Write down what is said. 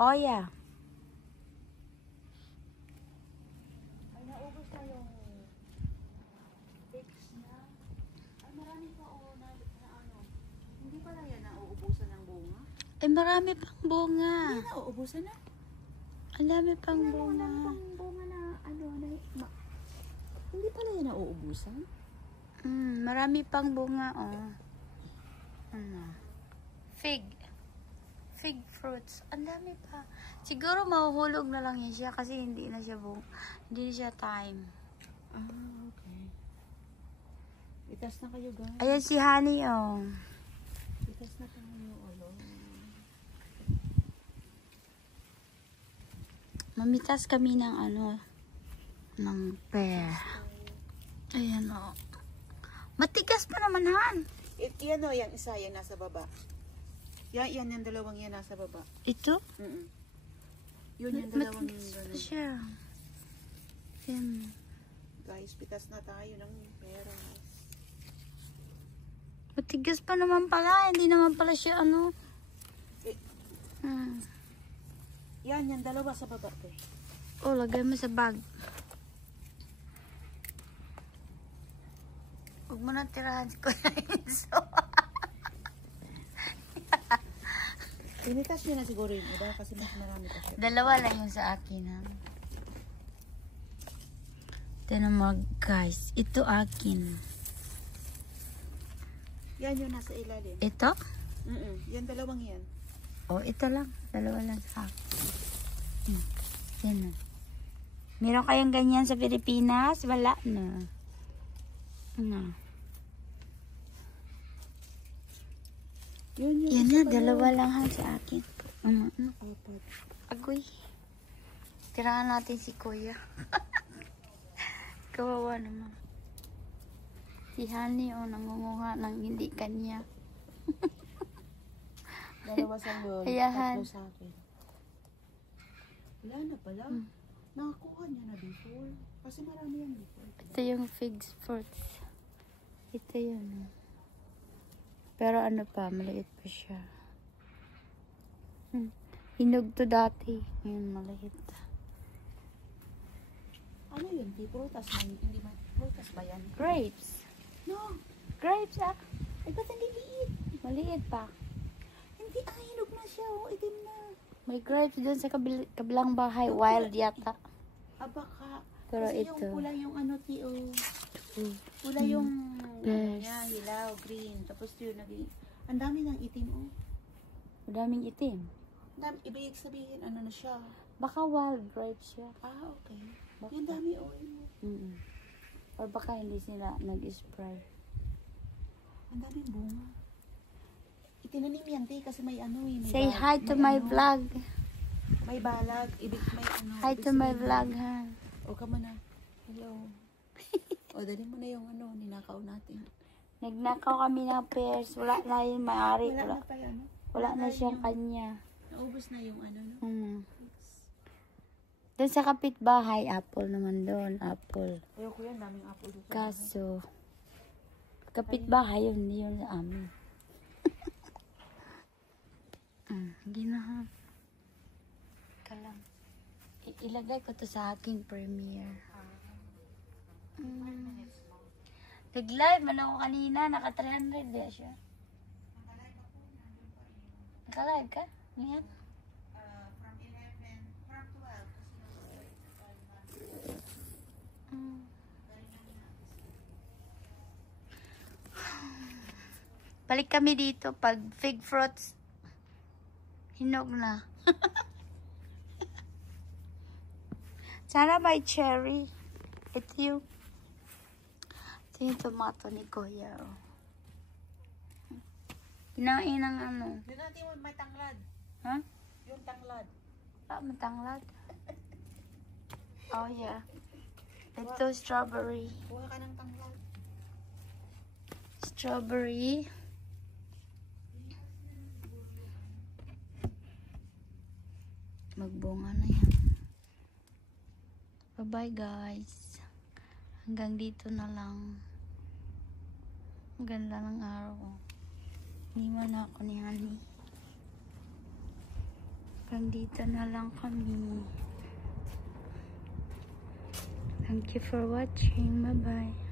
Oh, yeah. Ay, naubos na yung eggs niya. Ay, marami pa na ano. Hindi pala yan nauubusan ng bunga. Eh, marami pang bunga. Hindi nauubusan na. Ang dami pang Tingnan mo, bunga. ang dami pang bunga na ano na hindi pala yan nauubusan. Marami pang bunga, oh. Ano? Fig fruits. Ang dami pa. Siguro mahuhulog na lang yan siya kasi hindi na siya hindi na siya time. Ah, okay. Itas na kayo, guys. Ayan si Honey, oh. Itas na kayo, olo. Mamitas kami ng ng pear. Ayan, oh. Matigas pa naman, Han. Yan o, yung isa, yan nasa baba. Yan, yung dalawang yan nasa baba. Ito? Yun yung dalawang yung Matigas pa gano'n. siya. Ayan. Guys, pitas na tayo ng pera. Matigas pa naman pala. Hindi naman pala siya, Eh, Hmm. yan, yung dalawa sa baba. Oh, lagay mo sa bag. Huwag mo na tirahan si Kuya Enzo. Pinitas nyo na siguro yung iba kasi mas marami pa siya. Dalawa lang yung sa akin, ha. Ito naman, guys. Ito akin. Yan yung nasa ilalim. Ito? Yan, dalawang yan. Oh, ito lang. Dalawa lang sa akin. Yan na. Meron kayang ganyan sa Pilipinas? Wala na. Ano? Yun yung Yan isa na, pa dalawa yun. lang ha sa akin. Apat. Agoy. Tirahan natin si Kuya. Kawawa naman. Si Honey, oh, nangunguha ng hindi kanya. Dalawa sa yun. Ayahan. Tatlo sa akin. Wala na pala. Nakakuha niya na before. Kasi marami yan before. Ito yung figs fruits. Ito yun. Oh. Pero ano pa, maliit pa siya. Hinog to dati. Ngayon maliit. Ano yun? Di prutas man. Hindi man. Prutas ba yan? Grapes. No. Grapes, ah. Ay, ba't hindi liit? Maliit pa. Hindi. Ah, hinog na siya. Oh, itim na. May grapes doon sa kabilang bahay. Wild yata. Ah, baka. Pero Kasi ito. yung pula yung ano, Tio. Pula yung Yes. yan, hilaw, green. Tapos yun, naging, ang dami ng itim, oh. Madaming itim. Ang dami, ibig sabihin, ano na siya. Baka wild grapes siya. Ah, okay. Baka. Yung dami, oh. Yun. Or baka hindi sila nag-spray. Ang daming bunga. Itinanim yan, Ti, kasi may ano, eh. May Say bal- hi to may my ano, vlog. May balag. May ano. Hi ibig to my sabihin, vlog, ha. O, kama na. Hello. O, dali mo na yung ano, ninakaw natin. Nagnakaw kami ng pears. Wala na yung may-ari. Wala Wala, na pa yan, no? wala na siyang kanya. Naubos na yung ano, no? Doon sa kapitbahay, apple naman doon. Apple. Ayoko yan, daming apple dito. Kaso, kapitbahay yun, hindi yun sa amin. Ginahan. Kalang. Ilagay ko to sa aking premiere. Nag-live man ako kanina, naka 300 din siya. Naka-live ka? Ngayon? From 11, from 12. Balik kami dito pag fig fruits hinog na. Sana may cherry. Ito yung tomato ni Kuya. Oh. Kinain ng ano. Doon natin yung may tanglad. Ha? Yung tanglad. Ah, matanglad. Oh, yeah. Ito, strawberry. Kuha ka ng tanglad. Strawberry. Magbunga na yan. Bye-bye, guys. Hanggang dito na lang. Ang ganda ng araw. Iniwan na ako ni Honey. Hanggang dito na lang kami. Thank you for watching. Bye-bye.